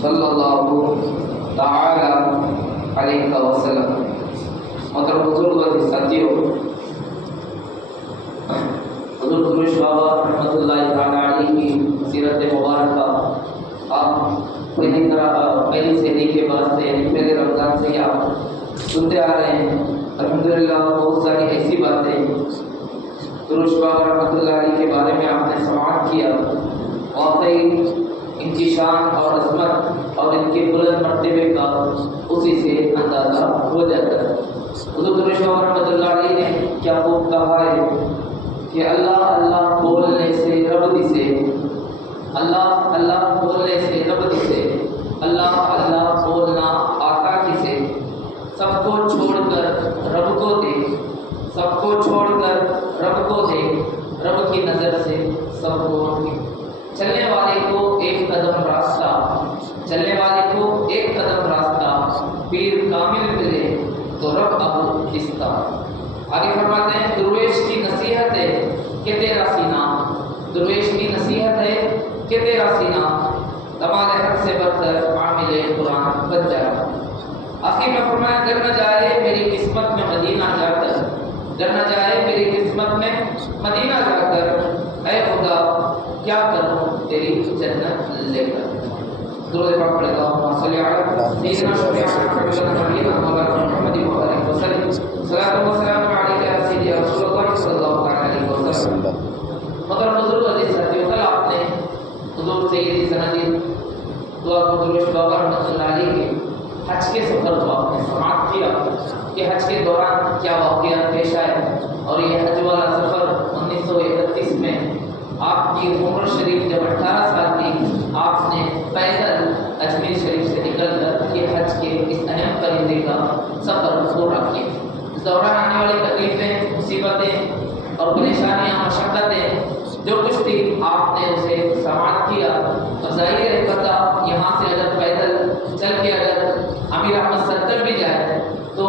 صلی اللہ تعالی علیہ وسلم۔ محترم بزرگ و ساتھیو، حضور درویش بابا رحمۃ اللہ تعالی علیہ کی سیرت مبارکہ آپ پہلی صحیح کے بعد سے یعنی پہلے رمضان سے آپ سنتے آ رہے ہیں۔ الحمدللہ بہت ساری ایسی باتیں درویش بابا رحمۃ اللہ علیہ کے بارے میں آپ نے سماعت کیا، واقعی ان کی شان اور عظمت اور ان کے بلند مرتبے کا اسی سے اندازہ ہو جاتا ہے۔ حضور درویش بابا رحمۃ اللہ علیہ نے کیا خوب کہا ہے کہ اللہ اللہ بولنے سے رب دسے، اللہ اللہ بولنے سے رب دسے، اللہ اللہ بولنا آقا کسے، سب کو چھوڑ کر رب کو دے، سب کو چھوڑ کر رب کو دے، رب کی نظر سے سب کو روکے۔ چلنے والے کو ایک قدم راستہ، چلنے والے کو ایک قدم راستہ، پیر کامل ملے تو رب ابو رشتہ۔ آگے فرماتے ہیں درویش کی نصیحت ہے کہ تیرا سینہ، درویش کی نصیحت ہے کہ تیرا سینہ کمال حق سے برتر عامل قرآن بن جائے۔ آخر میں فرمایا گر نہ جائے میری قسمت میں مدینہ جا کر، گر نہ جائے میری قسمت میں مدینہ جا کر، اے خدا کیا کروں تیری جنت لے کر۔ درود پاک پڑھے اللہم صلی علی سیدنا شفیعنا نبینا مولانا محمد وعلیہ وسلم، صلاۃ و سلام علیک یا سیدی رسول اللہ صلی اللہ علیہ وسلم۔ مگر بزرگ عزیز ساتھیو، کل آپ نے حضور سیدی سندی دعا کو درویش بابا رحمۃ اللہ علیہ کے حج کے سفر کو آپ نے سماعت کیا کہ حج کے دوران کیا واقعات پیش آئے، اور یہ حج والا سفر 1931 میں آپ کی عمر شریف جب 18 سال تھی، آپ نے پیدل اجمیر شریف سے نکل کر یہ حج کے اس اہم فریضے کا سفر پورا کیا۔ اس دوران آنے والی تکلیفیں، مصیبتیں اور پریشانیاں، مشقتیں جو کچھ تھی، آپ نے اسے سماعت کیا۔ اور ظاہر ہے پتہ یہاں سے اگر پیدل چل کے اگر امیر احمد ستر بھی جائے تو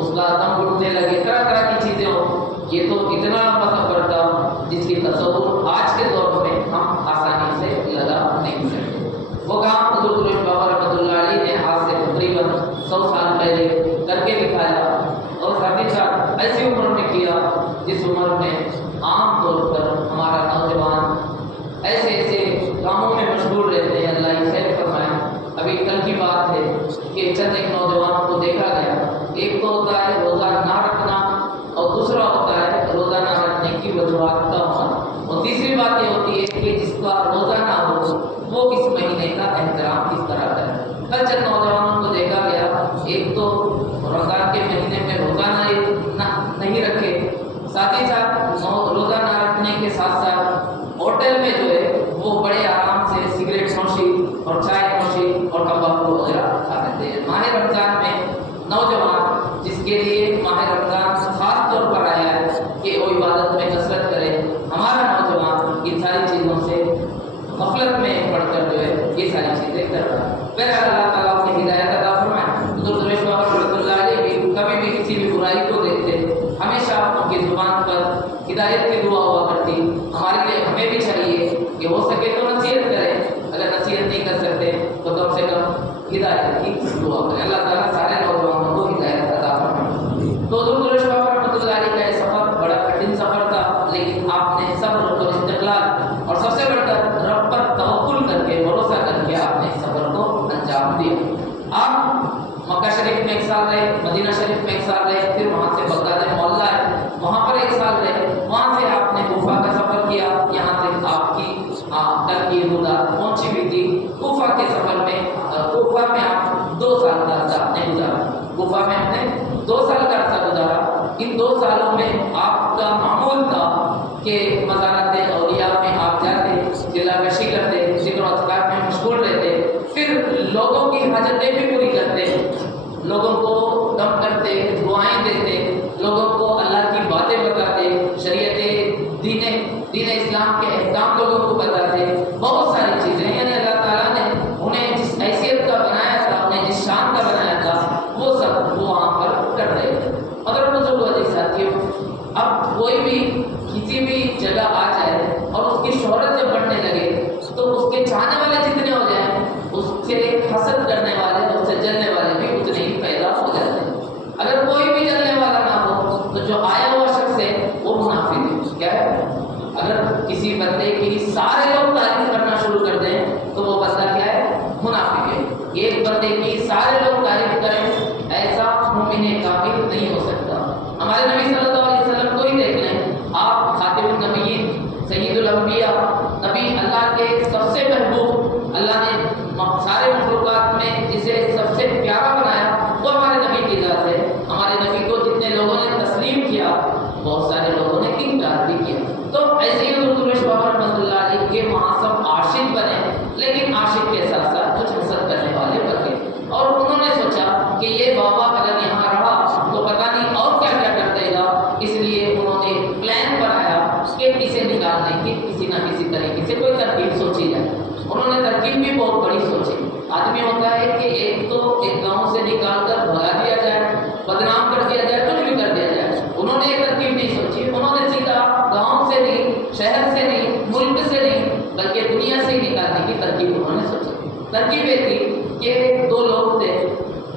اس کا دم گھٹنے لگے، طرح طرح کی چیزیں ہوں۔ یہ تو اتنا لمبا سفر تھا جس کی تصور آج کے دور میں ہم آسانی سے لگا نہیں سکتے۔ وہ کام حضور درویش بابا رحمۃ اللہ علیہ نے آج سے تقریباً 100 سال پہلے کر کے دکھایا، اور ساتھ ہی ساتھ ایسی عمر میں کیا جس عمر میں عام طور پر ہمارا نوجوان ایسے ایسے کاموں میں مشغول رہتے ہیں۔ اللہ ہی خیر فرمائے۔ ابھی کل کی بات ہے کہ چند ایک نوجوانوں کو دیکھا گیا، ایک تو ہوتا ہے روزہ نہ رکھنا، اور دوسرا ہوتا ہے روزہ نہ رکھنے کی وجوہات کا ہونا، اور تیسری بات یہ ہوتی ہے کہ جس کا روزہ نہ ہو وہ اس مہینے کا احترام کس طرح کرے۔ کل چند نوجوانوں کو دیکھا گیا، ایک تو رمضان کے مہینے میں روزہ نہیں رکھے، ساتھ ہی ساتھ روزہ نہ رکھنے کے ساتھ ساتھ ہوٹل میں جو ہے وہ بڑے آرام سے سگریٹ نوشی اور چائے نوشی اور تمباکو وغیرہ کھا لیتے ہیں۔ ماہ رمضان میں نوجوان جس کے لیے ماہ رمضان خاص طور پر آیا ہے کہ وہ عبادت میں کثرت کرے، ہمارا نوجوان ان ساری چیزوں سے غفلت میں پڑ کر جو ہے یہ ساری چیزیں کر رہا ہے۔ بہرحال اللہ تعالیٰ اپنی ہدایت عطا فرمائے۔ حضور درویش بابا رحمۃ اللہ علیہ کبھی بھی کسی بھی برائی کو دیکھتے، ہمیشہ ان کی زبان پر ہدایت کی دعا ہوا کرتی۔ ہمارے لیے ہمیں بھی چاہیے کہ ہو سکے تو نصیحت کریں، اگر نصیحت نہیں کر سکتے تو کم سے کم ہدایت کی دعا کریں۔ اللہ تعالیٰ سارے نوجوانوں کو ہدایت عطا فرمائے۔ تو حضور درویش بابا رحمۃ اللہ علیہ کا یہ سفر بڑا کٹھن سفر تھا، لیکن آپ نے صبر اور استقلال اور سب سے بڑھ کر رب پر توکل کر کے، بھروسہ کر کے آپ نے اس سفر کو انجام دیا۔ آپ مکہ شریف میں ایک سال رہے، مدینہ شریف میں ایک سال رہے، پھر وہاں سے بغداد محلہ ہے وہاں پر ایک سال رہے، وہاں سے آپ نے کوفہ کا سفر کیا، یہاں سے آپ کی کل کی مدت پہنچی ہوئی تھی۔ کوفہ کے سفر میں کوفہ میں آپ 2 سال کا عرصہ آپ نے گزارا، کوفہ میں آپ نے 2 سال کا عرصہ گزارا۔ ان 2 سالوں میں آپ کا معمول تھا کہ مزارات اولیاء میں آپ جاتے، چلا کشی کرتے، ذکر و اذکار میں مشغول رہتے، پھر لوگوں کی حاجتیں بھی پوری کرتے، لوگوں کو دم کرتے، دعائیں دیتے، لوگوں کو اللہ کی باتیں بتاتے، شریعت دین اسلام کے احکام لوگوں کو بتاتے، بہت ساری چیزیں، یعنی اللہ تعالیٰ نے انہیں جس حیثیت کا بنایا تھا، انہیں جس شان کا بنایا تھا، وہ سب وہ وہاں پر کر رہے تھے۔ مگر بزرگوں عزیز ساتھیوں، اب کوئی بھی کسی بھی جگہ آ جائے اور اس کی شہرت جب بڑھنے لگے تو اس کے چاہنے والے جتنے ہو جائیں، اس سے حسد کرنے والے اس سے جلنے والے بھی اتنے ہی پیدا ہو جاتے ہیں۔ اگر کوئی بھی جلنے والا نہ ہو تو جو آیا ہوا شخص ہے وہ منافق ہے۔ کیا ہے؟ اگر کسی بندے کی سارے لوگ تعریف کرنا شروع کر دیں تو وہ بندہ کیا ہے؟ منافق ہے۔ ایک بندے کی سارے لوگ تعریف کریں، ایسا مومن کامل نہیں ہو سکتا۔ ہمارے نبی صلی اللہ علیہ وسلم کو ہی دیکھ لیں، آپ خاتم النبیین، سید الانبیاء، نبی اللہ کے سب سے محبوب، اللہ نے سارے مخلوقات میں جسے سب سے پیارا بنایا وہ ہمارے نبی کی ذات ہے۔ ہمارے نبی کو جتنے لوگوں نے تسلیم کیا بہت سارے لوگوں نے انکار بھی کیا۔ تو ایسے ہی حضرت درویش بابا رحمۃ اللہ علیہ کے وہاں سب عاشق بنے، لیکن عاشق کے ساتھ ساتھ کچھ حسد کرنے والے بنے، اور انہوں نے سوچا کہ یہ بابا اگر یہاں رہا تو پتہ نہیں اور کیا کیا کر دے گا، اس لیے انہوں نے پلان بنایا کہ اسے نکالنے کی کسی نہ کسی طریقے سے کوئی ترکیب سوچی جائے۔ انہوں نے ترکیب بھی بہت بڑی سوچی۔ آدمی ہوتا ہے کہ ایک تو ایک گاؤں سے نکال کر بھگا دیا جائے، بدنام کر دیا جائے، کچھ بھی کر دیا جائے۔ انہوں نے ایک ترکیب نہیں سوچی، انہوں نے سیدھا گاؤں سے نہیں، شہر سے نہیں، ملک سے نہیں، بلکہ دنیا سے ہی نکالنے کی ترکیب انہوں نے سوچی۔ ترکیب یہ تھی کہ دو لوگ تھے،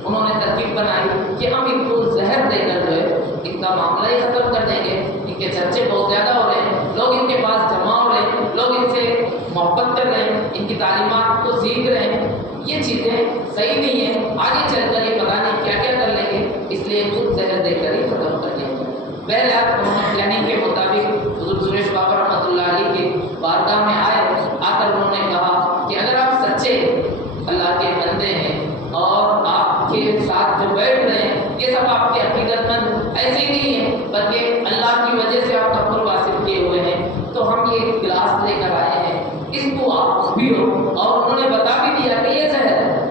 انہوں نے ترکیب بنائی کہ ہم ان کو زہر دے کر جو ہے ان کا معاملہ ہی ختم کر دیں گے۔ ان کے چرچے بہت زیادہ ہو رہے ہیں، لوگ ان کے پاس جمع ہو رہے ہیں، لوگ ان سے محبت کر رہے ہیں، ان کی تعلیمات کو سیکھ رہے ہیں۔ یہ چیزیں صحیح نہیں ہیں، آگے چل کر یہ پتہ نہیں کیا کیا کر لیں گے، اس لیے خود زہر دے کر ہی ختم کر دیں گے۔ بہرحال انہوں نے پلاننگ کے مطابق حضرت درویش بابا رحمۃ اللہ علیہ کے بارگاہ میں آئے، آ کر انہوں نے کہا کہ اگر آپ سچے اللہ کے بندے ہیں اور آپ کے ساتھ جو بیٹھ رہے ہیں یہ سب آپ کے عقیدت مند ایسے ہی نہیں ہیں بلکہ اللہ کی وجہ سے آپ تقرب حاصل کیے ہوئے ہیں، تو ہم یہ گلاس لے کر آئے ہیں، اس کو آپ پیو۔ اور انہوں نے بتا بھی دیا کہ یہ زہر ہے،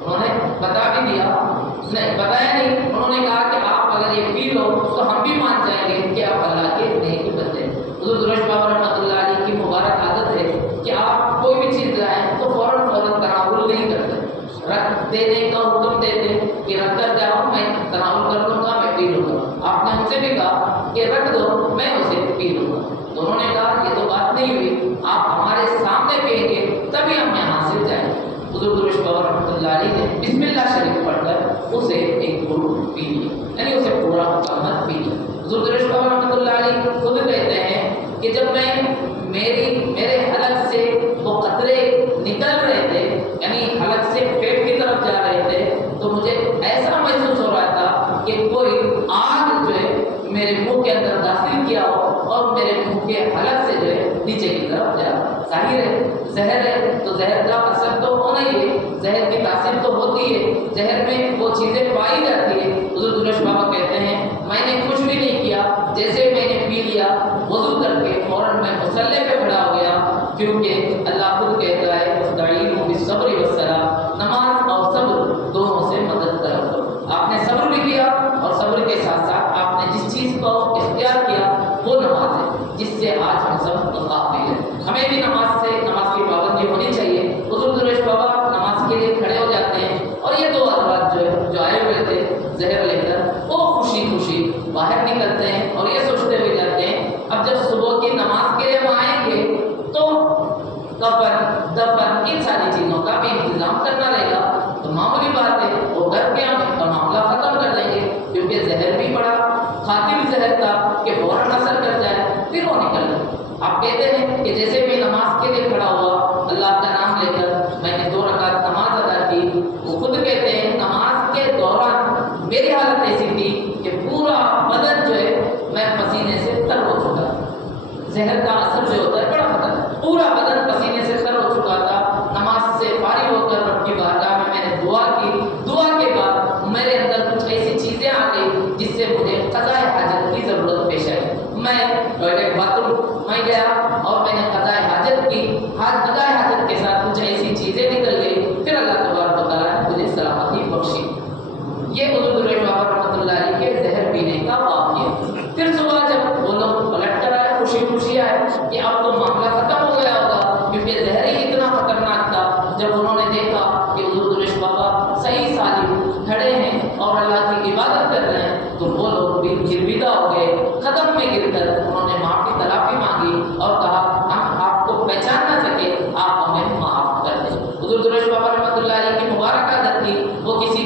انہوں نے بتا بھی دیا، نہیں بتایا نہیں، انہوں نے کہا کہ آپ اگر یہ پی لو تو ہم بھی مان جائیں گے کہ آپ اللہ کے نیک بندے ہیں۔ حضرت درویش بابا رحمۃ اللہ علیہ کی مبارک عادت ہے کہ آپ کوئی بھی چیز لائیں تو فوراً تناول نہیں کرتے، رکھ دینے کا حکم دیتے کہ رکھ کر جاؤ، میں تناول کر لوں گا، میں پی لوں گا۔ آپ نے ان سے بھی کہا کہ رکھ دو، میں اسے پی لوں گا، تو انہوں نے کہا یہ تو بات نہیں ہوئی، آپ ہمارے سامنے پئیں گے تبھی ہم یہاں سے جائیں۔ حضرت درویش بابا رحمۃ اللہ علیہ نے بسم اللہ شریف پڑھ کر اسے ایک گھونٹ پی لیا، یعنی اسے پورا مکمل پی لیا۔ حضرت درویش بابا رحمۃ اللہ علیہ خود کہتے ہیں کہ جب میں میرے حلق سے وہ قطرے نکل رہے تھے، یعنی حلق سے پیٹ کی طرف جا رہے تھے، تو مجھے ایسا محسوس ہو رہا تھا کہ کوئی آگ جو ہے میرے منہ کے اندر داخل کیا ہو اور میرے منہ کے حلق سے جو ہے نیچے کی طرف جا رہا۔ ظاہر ہے زہر ہے تو زہر کا اثر تو ہونا ہی ہے، زہر کی تاثیر تو ہوتی ہے، زہر میں وہ چیزیں پائی جاتی ہے۔ حضرت درویش بابا کہتے ہیں میں نے کچھ بھی نہیں کیا، جیسے میں نے پی لیا وضو کر کے فوراً میں مصلی پہ کھڑا ہو گیا، کیونکہ اللہ خود کہتا ہے استعینوا بالصبر والصلاۃ، نماز اور صبر دونوں سے مدد کرو۔ آپ نے صبر بھی کیا اور صبر کے ساتھ ساتھ آپ نے جس چیز کو اختیار کیا وہ نماز ہے، جس سے آج ہم سب غافل ہیں۔ ہمیں بھی نماز کی پابندی ہونی چاہیے۔ حضرت درویش بابا نماز کے لیے کھڑے ہو جاتے ہیں اور یہ دو حضرات جو آئے ہوئے تھے زہر لے کر، وہ خوشی خوشی باہر نکلتے ہیں اور یہ سوچتے ہوئے جاتے ہیں اب جب صبح کی نماز کے لیے ہم آئیں گے تو کفن دفن ان ساری چیزوں کا بھی انتظام کرنا رہے گا، تو معمولی بات ہے وہ ڈر کے ہم ان کا معاملہ ختم کر دیں گے، کیونکہ زہر بھی پڑا، خاتم زہر تھا کہ فوراً اثر کر جائے، پھر وہ نکل گئے۔ آپ کہتے ہیں کہ جیسے میں نماز کے لیے کھڑا ہوا اللہ کا نام لے کر میں نے 2 رکعت نماز ادا کی، وہ خود کہتے ہیں نماز کے دوران میری حالت ایسی تھی کہ پورا بدن جو ہے میں پسینے سے تر ہو چکا، زہر کا اثر جو ہوتا ہے بڑا خطرناک، پورا بدن پسینے سے تر ہو چکا تھا۔ نماز سے فارغ ہو کر رب کی بارگاہ میں نے دعا کی، دعا کے بعد میرے اندر کچھ ایسی چیزیں آ گئی جس سے مجھے قضاء حاجت کی ضرورت پیش آئی۔ میں ٹوائلٹ باتھ روم میں گیا اور میں نے قضاء حاجت کی، قضاء حاجت کے ساتھ کچھ ایسی چیزیں نکل گئی، پھر اللہ تبارک و تعالیٰ نے مجھے سلامتی بخشی۔ یہ حضرت درویش بابا رحمۃ اللہ علیہ کے زہر پینے کا واقعہ۔ پھر صبح جب وہ لوگ پلٹ کر آئے خوشی خوشی آئے کہ اب تو معاملہ ختم ہو گیا ہوگا، کیونکہ زہر ہی اتنا خطرناک تھا۔ جب انہوں نے دیکھا کہ حضرت درویش بابا صحیح سالم کھڑے ہیں اور اللہ کی عبادت کر رہے ہیں، تو وہ لوگ بھی گرویدہ ہو گئے، قدم میں گر کر انہوں نے معافی تلافی مانگی اور کہا ہم آپ کو پہچان نہ سکے، آپ ہمیں معاف کر دیں۔ حضرت درویش بابا رحمۃ اللہ علیہ کی مبارک عادت تھی، وہ کسی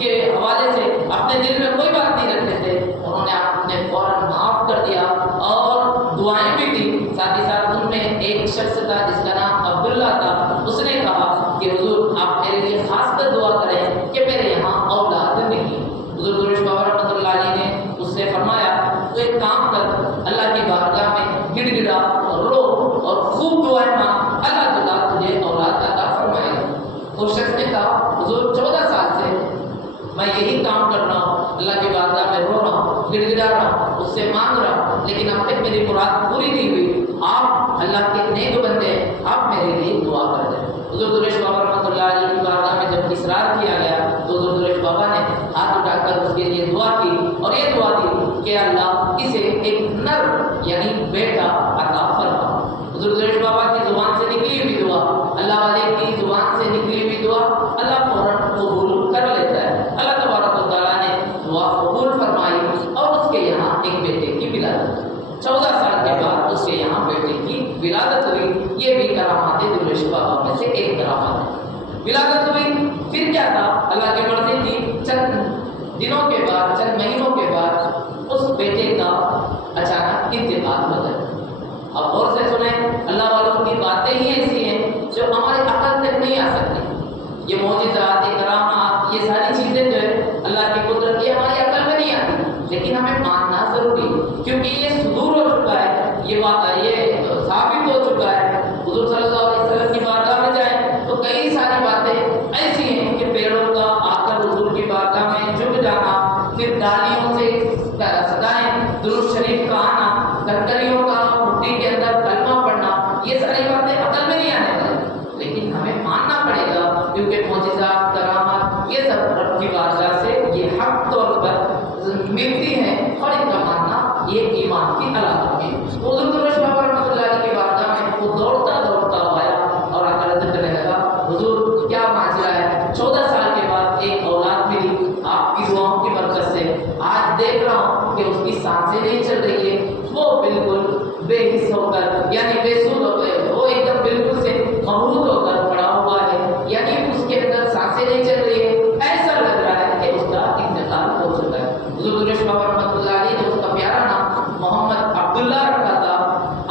کے حوالے سے اپنے دل میں کوئی بات نہیں رکھتے تھے، انہوں نے آپ نے فوراً معاف کر دیا اور دعائیں بھی دی۔ ساتھ ہی ساتھ ان میں ایک شخص تھا جس کا نام عبداللہ تھا، اس نے کہا کہ حضور آپ میرے لیے خاص کر دعا کریں کہ میرے یہاں اولاد نہیں۔ حضور درویش بابا رحمۃ اللہ علیہ نے اس سے فرمایا تو ایک کام کر، اللہ کی بارگاہ میں گڑ گڑا اور رو اور خوب دعائیں مانگ، اللہ تعالیٰ تجھے اولاد عطا فرمائے گا۔ اس شخص نے کہا حضور 14 سال سے میں یہی کام کر رہا ہوں، اللہ کی بارگاہ میں رو رہا ہوں، گڑ گڑا رہا ہوں، اس سے مانگ رہا ہوں، لیکن اب تک میری مراد پوری نہیں ہوئی، آپ اللہ کے نیک بندے ہیں، آپ میرے لیے دعا کر دیں۔ حضور درویش بابا رحمۃ اللہ علیہ کی بارگاہ میں جب اصرار کیا گیا تو حضور درویش بابا نے ہاتھ اٹھا کر اس کے لیے دعا کی اور یہ دعا دی کہ اللہ اسے ایک نر یعنی بیٹا عطا فرما۔ حضور درویش بابا کی زبان سے نکلی ہوئی دعا، اللہ والے کی زبان سے نکلی ہوئی دعا اللہ فوراً قبول کر لیتا ہے۔ اللہ تبارک و تعالیٰ نے دعا قبول فرمائی اور اس کے یہاں ایک بیٹے کی ولادت ہوئی۔ 14 سال کے بعد اس کے یہاں بیٹے کی ولادت ہوئی۔ یہ بھی کرامات درویش بابا میں سے ایک کرامت ہے۔ ولادت ہوئی، پھر کیا تھا، اللہ کی مرضی تھی، چند دنوں کے بعد، چند مہینوں کے بعد اس بیٹے کا اچانک انتقال ہو گیا۔ اب غور سے سنیں، اللہ والوں کی باتیں ہی ایسی ہیں جو ہمارے عقل تک نہیں آ سکتی۔ یہ معجزات، یہ کرامات، یہ ساری چیزیں جو ہے اللہ کی قدرت، یہ ہماری عقل میں نہیں آتی، لیکن ہمیں ماننا ضروری ہے کیونکہ یہ صدور ہو چکا ہے، یہ ثابت ہو چکا ہے۔ حضور صلی اللہ علیہ وسلم کی بارگاہ میں جائیں تو کئی ساری باتیں ایسی ہیں کہ پیڑوں کا آ کر حضور کی بارگاہ میں جھک جانا، پھر ڈالیوں سے صدائیں، درود شریف کا آنا، کنکریوں کا مٹی کے اندر کلمہ پڑھنا، یہ ساری باتیں عقل میں نہیں آنے والی، لیکن ہمیں ماننا پڑے گا کیونکہ معجزات، کرامات، یہ سب رب کی بارگاہ سے یہ حق طور پر ملتی ہیں اور ان کا ماننا یہ ایمان کی علامت ہے۔ حضور درویش بابا رحمۃ اللہ علیہ کی بارگاہ میں وہ دوڑتا آیا اور آ کر عرض کرنے لگا حضور کیا ماجرا ہے، 14 سال کے بعد ایک اولاد ملی آپ کی دعاؤں کی برکت سے، آج دیکھ رہا ہوں کہ اس کی سانسیں نہیں چل رہی ہے، وہ بالکل بے حس ہو کر یعنی بے سود ہو گئے، وہ ایک دم بالکل سے مبہوت ہو کر پڑا ہوا ہے، یعنی اس کے اندر سانسیں نہیں چل رہی ہے، ایسا لگ رہا ہے کہ اس کا انتقال ہو چکا ہے۔ حضور درویش بابا رحمۃ اللہ علیہ نے اس کا پیارا نام محمد عبداللہ رکھا تھا۔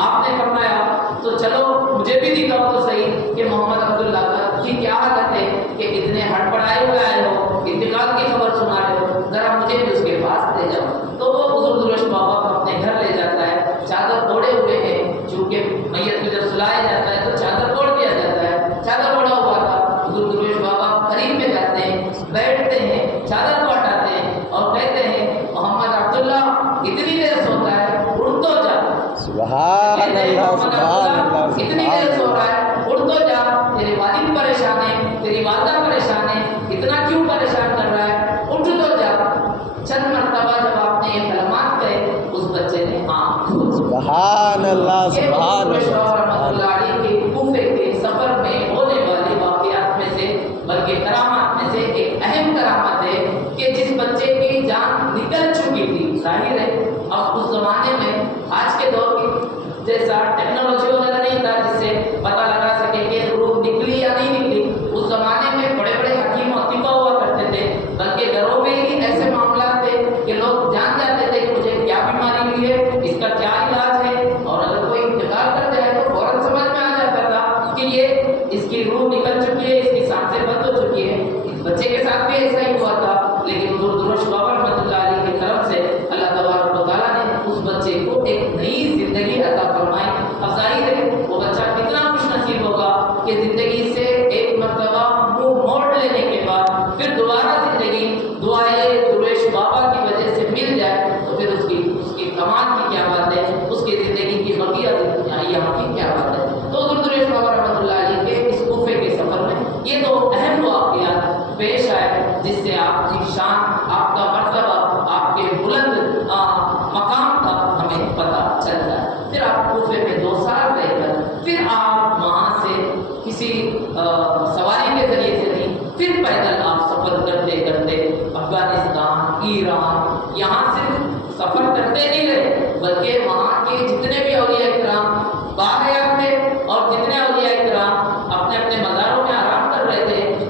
آپ نے فرمایا تو چلو مجھے بھی دکھاؤ تو صحیح کہ محمد عبداللہ کی کیا حالت ہے کہ اتنے ہڑبڑائے ہوئے آئے ہو، انتقال کی خبر سنا رہے ہو، ذرا مجھے بھی اس کے پاس لے جاؤ۔ تو وہ حضور درویش بابا کو اپنے گھر لے جاتا ہے، چادر اوڑھے ہوئے ہیں، چونکہ میت کو جب سلایا جاتا ہے تو چادر اوڑھ دیا جاتا ہے، چادر اوڑھا ہوا تھا۔ حضور درویش بابا قریب میں جاتے ہیں، بیٹھتے ہیں، چادر کو ہٹاتے ہیں اور کہتے ہیں محمد عبداللہ اتنی دیر سوتا ہے، اٹھ تو جا۔ سبحان اللہ، سبحان اللہ، اتنی دیر سو رہا ہے، اٹھ تو جا، تیرے والد پریشان ہے، تیری والدہ پریشان ہے، اتنا کیوں پریشان کر رہا ہے، اٹھ تو جا۔ چند مرتبہ جب آپ نے یہ کلمات کہے اس بچے نے آنکھ کھولی۔ سبحان اللہ، سبحان اللہ۔ رحمۃ اللہ علیہ کے کوفے کے سفر میں ہونے والے واقعات میں سے بلکہ کرامات میں سے ایک اہم کرامت ہے کہ جس بچے کی جان نکل چکی تھی، ظاہر ہے اب اس زمانے میں آج کے دور کی جیسا ٹیکنالوجی وغیرہ نہیں تھا جس سے پتہ لگا سکے کہ روح نکلی یا نہیں نکلی۔ اس زمانے میں بڑے بڑے حکیم اطباء ہوا کرتے تھے، بلکہ گھروں میں ہی ایسے معاملات تھے کہ لوگ جان جاتے تھے کہ مجھے کیا بیماری ہوئی ہے، اس کا کیا علاج ہے، اور اگر کوئی انتقال کر جائے تو فوراً سمجھ میں آ جاتا تھا کہ یہ اس کی روح نکل چکی ہے، اس کی سانسیں بند ہو چکی ہے۔ اس بچے کے ساتھ بھی ایسا ہی ہوا تھا، لیکن حضور درویش بابا رحمۃ اللہ علیہ کی طرف سے اللہ تبارک و تعالیٰ نے اس بچے کو ایک نئی زندگی عطا فرمائی۔ اب ظاہر ہے وہ بچہ کتنا خوش نصیب ہوگا کہ زندگی سے ایک مرتبہ منہ موڑ لینے کے بعد پھر دوبارہ زندگی دعائے درویش بابا کی وجہ سے مل جائے تو پھر اس کی کمال کی کیا بات ہے، اس کی زندگی کی بقیہ ایام کی کیا بات ہے۔ تو حضور درویش بابا رحمۃ اللہ علیہ کے اس کوفے کے سفر میں یہ دو اہم واقعات پیش آئے جس سے آپ کی شان، آپ کا مرتبہ، آپ کے بلند مقام کا ہمیں پتہ چلتا ہے۔ پھر آپ کوفے میں 2 سال رہ کر پھر آپ وہاں سے کسی سواری کے ذریعے سے نہیں، پھر پیدل آپ سفر کرتے کرتے افغانستان، ایران، یہاں صرف سفر کرتے نہیں رہے بلکہ وہاں کے جتنے بھی اولیاء کرام باحیات تھے اور جتنے اولیاء کرام اپنے اپنے مزاروں میں آرام کر رہے تھے،